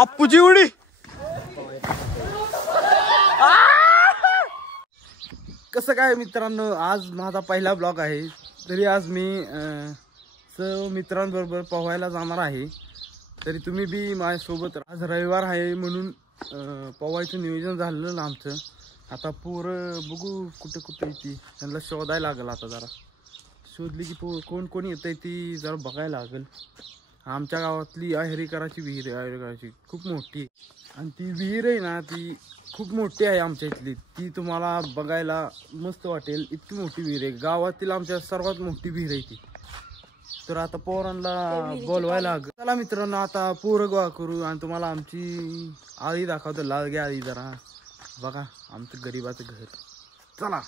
आप्पूची उडी कसं काय मित्रांनो, आज माझा पहिला ब्लॉग आहे. तरी आज मी मित्रांबरोबर पोहायला जाणार आहे. तरी तुम्ही बी माझ्यासोबत. आज रविवार आहे म्हणून पोहायचं नियोजन झालेलं आमचं. आता पोरं बघू कुठे कुठे येते, त्यांना शोधायला लागेल. आता जरा शोधली की कोण कोण येते ती जरा बघायला लागेल. आमच्या गावातली अहेरीकराची विहीर आहे. अहेरीकराची खूप मोठी, आणि ती विहीर आहे ना ती खूप मोठी आहे आमच्या इथली. ती तुम्हाला बघायला मस्त वाटेल, इतकी मोठी विहीर आहे. गावातील आमच्या सर्वात मोठी विहीर आहे ती. तर आता पोरांना बोलवायला लागेल. चला मित्रांनो, आता पोरं गोळा करू आणि तुम्हाला आमची आळी दाखवतो. लाल आळी जरा बघा, आमचं गरीबाचं घर. चला,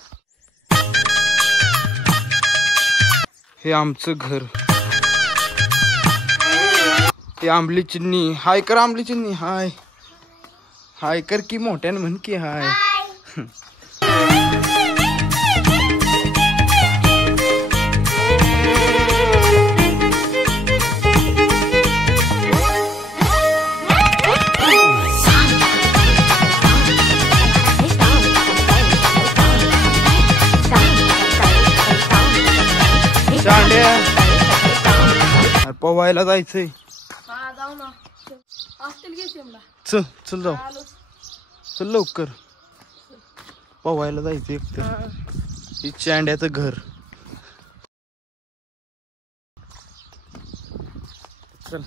हे आमचं घर. हे आंबली चिन्नी. हाय कर आंबली चिन्नी. हाय हाय कर की मोठ्यानं म्हण की हाय. पोवायला जायचंय. चल चल जाऊ, चल लवकर. पोवायला जायचं एक तर. हे चांड्याचं घर. चल,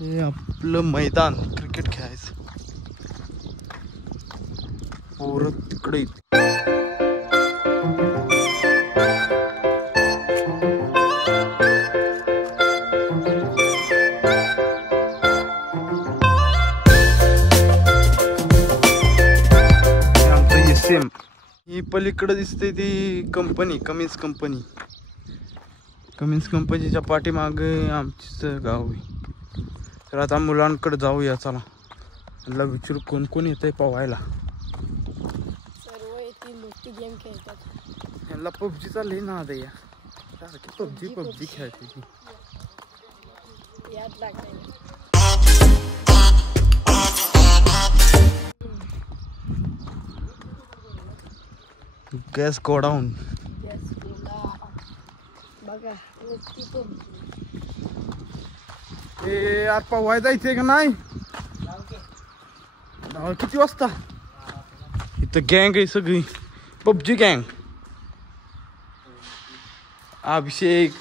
हे आपलं मैदान क्रिकेट खेळायचं. पोरं तिकडे ही पलीकडे दिसते ती कंपनी, कमिन्स कंपनी. कमिन्स कंपनीच्या पाठीमागे आमचं गाव आहे. तर आता मुलांकडे जाऊया. चला, त्यांना विचारू कोण कोण येतंय पोहायला. सर्व येतील, मोठी गेम खेळतात. यांना पबजीचा लई नाद आहे. सारखी पबजी पबजी खेळते ती. याद लागते. Gas godown. बघा ए यार, पोहायला जायचंय का नाही? किती वाजता? इथं गँग आहे सगळी, पबजी गँग. अभिषेक,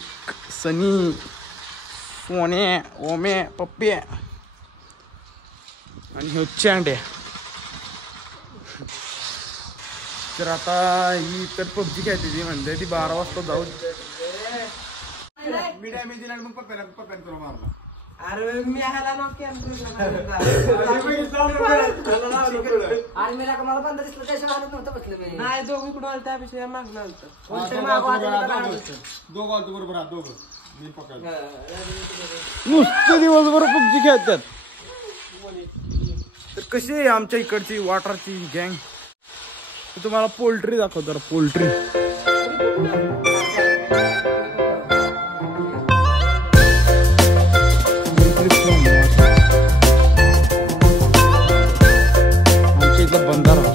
सनी, सोने, ओमे, पप्पे आणि हे चांड्या. तर आता ही तर पबजी खेळते ती, म्हणते ती 12 वाजता जाऊ. अरे मी ह्याला नॉक मला 15 दिसलं त्याच्या हालत नव्हतं बसलं मी. नाही, दोघं इकडून आलं त्यापेक्षा मागणं आलं. दोघं बरोबर दोघं मी पकडलं. नुसतं दिवसभर पबजी खेळतात. तर कशी आहे आमच्या इकडची वॉटरची गँग. तुम्हाला पोल्ट्री दाखवतो. पोल्ट्री आमच्या इथला बंधारा.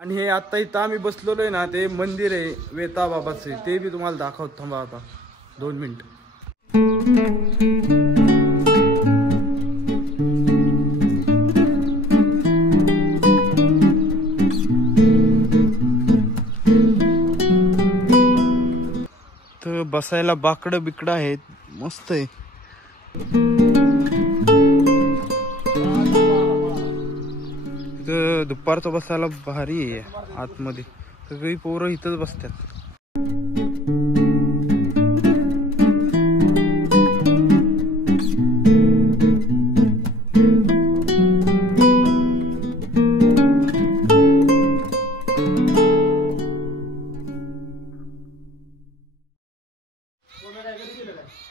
आणि हे आता इथं आम्ही बसलेलो आहे ना, ते मंदिर आहे वेता बाबाचे. ते बी तुम्हाला दाखवतो. थांबा आता 2 मिनिट. बसायला बाकडं बिकडं आहेत, मस्त आहे. दुपारचं बसायला भारी आहे. आतमध्ये सगळी पोरं इथंच बसतात.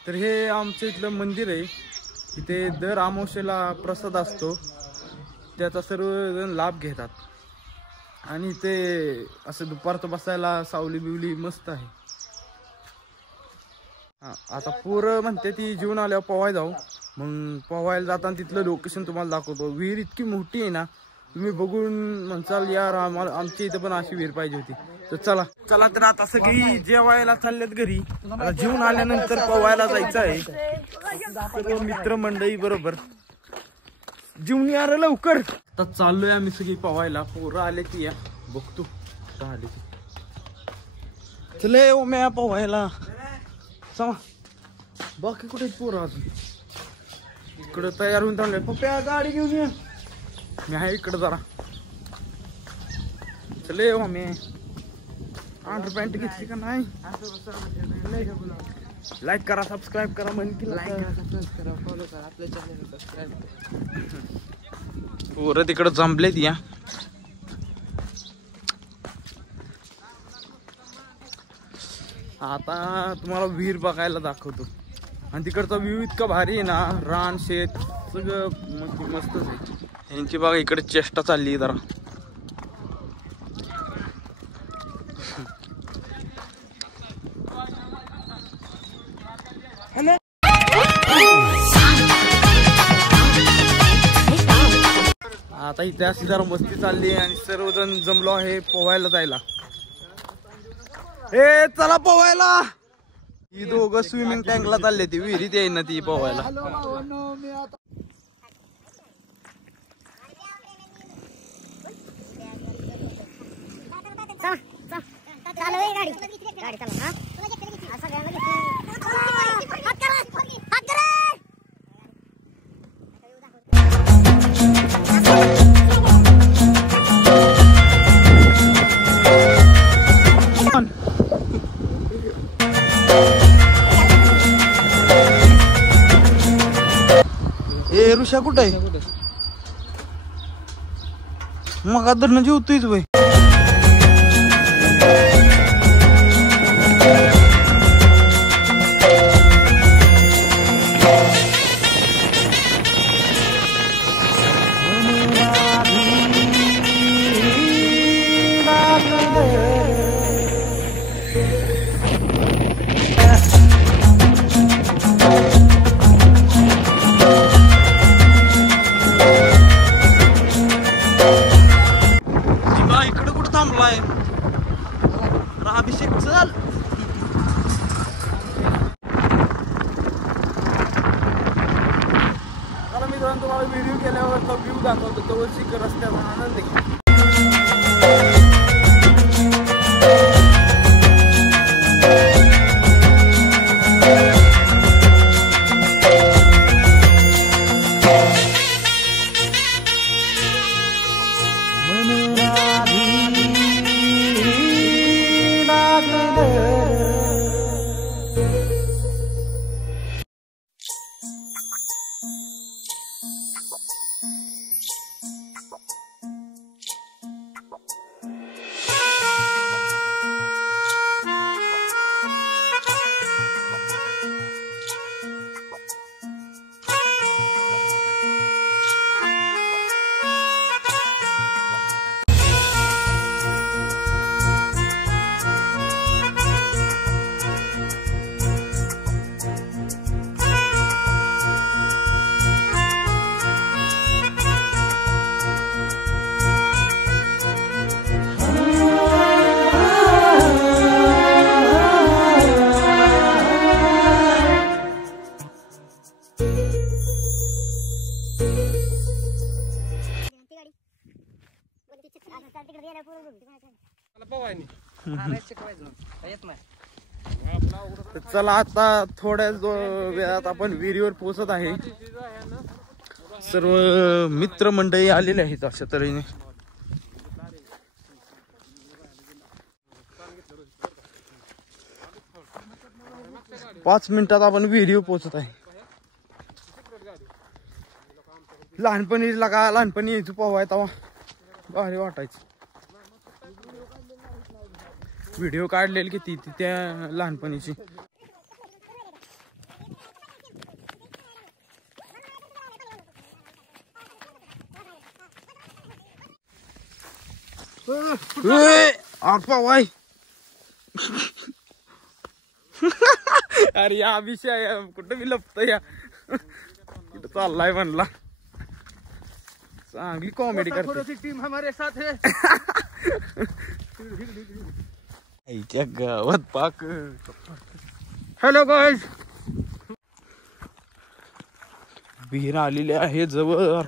तर हे आमचं इथलं मंदिर आहे. इथे दर अमावस्येला प्रसाद असतो, त्याचा सर्वजण लाभ घेतात. आणि ते असं दुपारचं बसायला सावली बिवली मस्त आहे. आता पोरं म्हणते ती जीवन आल्यावर पोवाय जाऊ. मग पोवायला जाताना तिथलं लोकेशन तुम्हाला दाखवतो. विहीर इतकी मोठी आहे ना, तुम्ही बघून म्हणसाल यार आम्हाला आमच्या इथं पण अशी विहीर पाहिजे होती. तर चला तर आता सगळी जेवायला चालल्यात घरी. आता जेवून आल्यानंतर पोवायला जायचं आहे. सर्व मित्रमंडळी बरोबर जेवून या रे लवकर. आता चाललोय आम्ही सगळी पोवायला. पोरं आले की या बघतो आले की. चले ओ म्या पोवायला चला. बाकी कुठे पोरं अजून इकडं तयार होऊन थांबले. पप्प्या गाडी घेऊन ये. मी आहे इकडं जरा. चले ओ मी अंडर पॅन्ट घेतली का नाही. लाईक करा सबस्क्राईब करा. म्हणजे फॉलो करा आपल्या चॅनल सबस्क्राईब करा. पोरं तिकडं जमलेत या. आता तुम्हाला विहीर बघायला दाखवतो. आणि तिकडचा व्ह्यू इतका भारी आहे ना. रान शेत सगळं मस्तच आहे. यांची बघा इकडे चेष्टा चालली आहे जरा. आता इथे अशी जरा मस्ती चालली आहे आणि सर्वजण जमलो आहे पोवायला जायला. ए चला पोवायला. ही दोघं स्विमिंग टँकला चालले. ती विहिरीत येईन ना ती पोवायला. ए ऋषा कुठे आहे. मग धरणं जेवतोयच बाई. इकडे कुठं थांबलाय अभिषेक. चल आता मी तुम्हाला व्हिडिओ केल्यावर व्ह्यू दाखवतो. तो शिखर रस्त्याचा आनंद घ्या. चला आता थोड्या वेळात आपण विहिरीवर पोहोचत आहे. सर्व मित्र मंडळी आलेले आहेत अशा तऱ्हेने. पाच मिनिटात आपण विहिरीवर पोहोचत आहे. लहानपणी यायचो पोहाय तेव्हा भारी वाटायचं. व्हिडिओ काढलेली किती त्या लहानपणीची. आग पावाय अरे या विषय कुठं मी लपतो या कुठं चाललाय म्हणला. चांगली कॉमेडी करते टीम हमारे साथ है. आईच्या गावात पाक. हॅलो गाईज, विहीर आलेली आहे जवळ.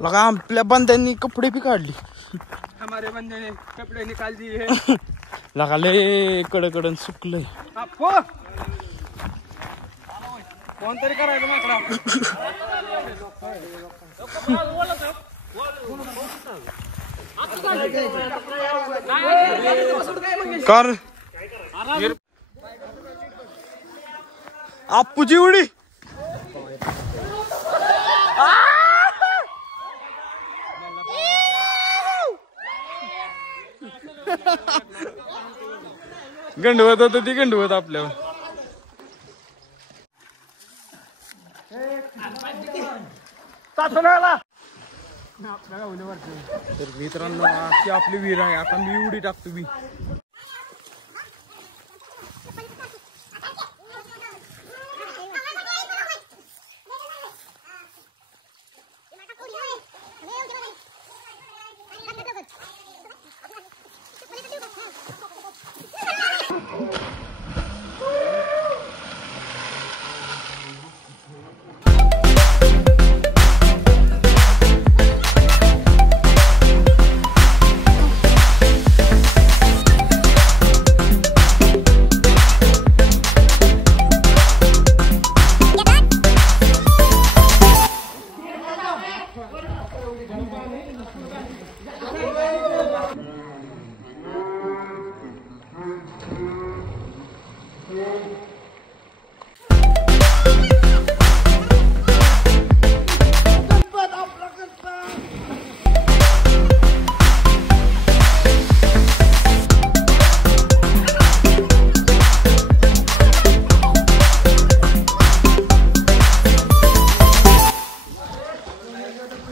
लगा आपल्या बंद्यांनी कपडे बी काढली. हमारे बंदे ने कपडे निकाल दिए है. लगाले कडकडन सुकलंय. फोन तरी करायचं माकडा. कर आपूची उडी. गंडवत होत ती गंडवत आपल्यावर. तर मित्रांनो अशी आपली विहीर आहे. आता मी उडी टाकतो मी.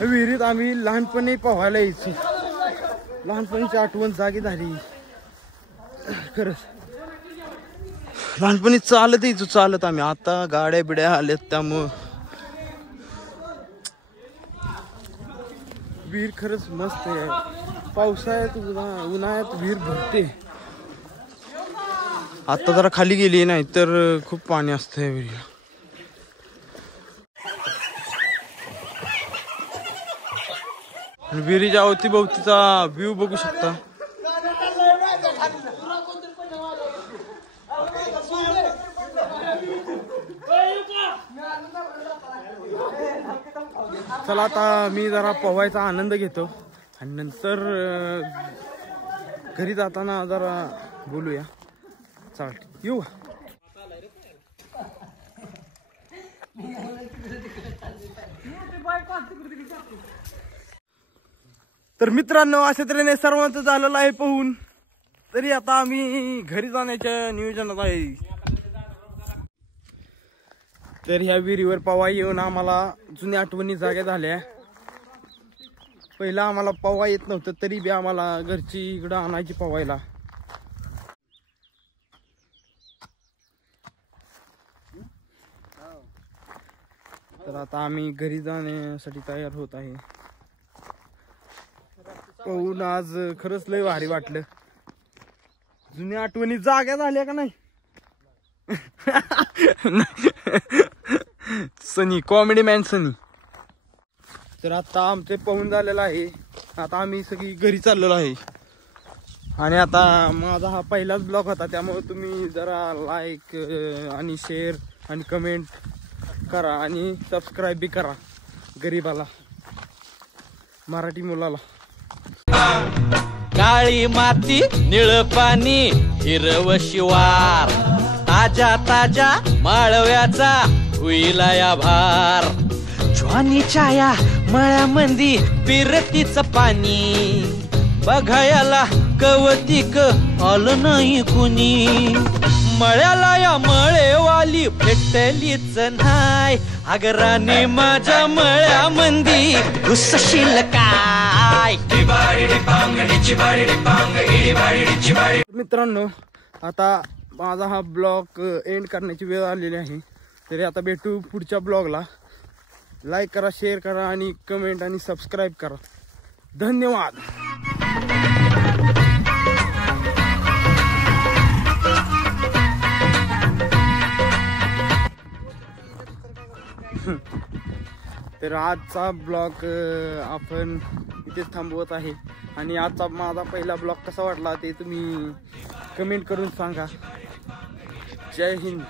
विहिरीत आम्ही लहानपणी पोहायला यायचो. लहानपणीची आठवण जागी झाली खरंच. लहानपणी चालत यायचो चालत आम्ही. आता गाड्या बिड्या आल्यात त्यामुळं विहीर खरंच मस्त आहे. पावसाळ्यात उन्हाळ्यात विहीर भरते. आता जरा खाली गेली नाही तर खूप पाणी असतं या विहिरीला. विहिरीच्या अवतीभोवतीचा व्ह्यू बघू शकता. चला आता मी जरा पोहायचा आनंद घेतो आणि नंतर घरी जाताना जरा बोलूया. चालतं येऊ. तर मित्रांनो अशा तऱ्हेने सर्वांचं झालेलं आहे पोहून. तरी आता आम्ही घरी जाण्याच्या नियोजनात आहे. तर ह्या विहिरीवर पोवा येऊन आम्हाला जुन्या आठवणी जाग्या झाल्या. पहिला आम्हाला पोवा येत नव्हतं तरी बी आम्हाला घरची इकडं आणायची पोवायला. तर आता आम्ही घरी जाण्यासाठी तयार होत आहे. पोहून आज खरंच लय भारी वाटलं. जुन्या आठवणी जाग्या झाल्या का नाही. सनी कॉमेडी मॅन सनी. तर आता आमचे पोहून झालेलं आहे. आता आम्ही सगळी घरी चाललेलो आहे. आणि आता माझा हा पहिलाच ब्लॉग होता त्यामुळे तुम्ही जरा लाईक आणि शेअर आणि कमेंट करा आणि सबस्क्राईब बी करा गरीबाला मराठी मुलाला. काळी माती निळ पाणी हिरव शिवार ताजा ताजा माळव्याचा हुईला या भार ज्वानीच्या या मळ्यामंदी पिरतीच पाणी बघायला कवतिक आलं नाही कुणी मळ्याला या मळेवाली भेटलीच नाय अगराने माझ्या मळ्यामंदी घुसशील काय. मित्रांनो आता माझा हा ब्लॉग एंड करण्याची वेळ आलेली आहे. तरी आता भेटू पुढच्या ब्लॉगला. लाईक करा, शेअर करा आणि कमेंट आणि सबस्क्राईब करा. धन्यवाद. तर आजचा ब्लॉग आपण इथेच थांबवत आहे आणि आजचा माझा पहिला ब्लॉग कसा वाटला ते तुम्ही कमेंट करून सांगा. जय हिंद.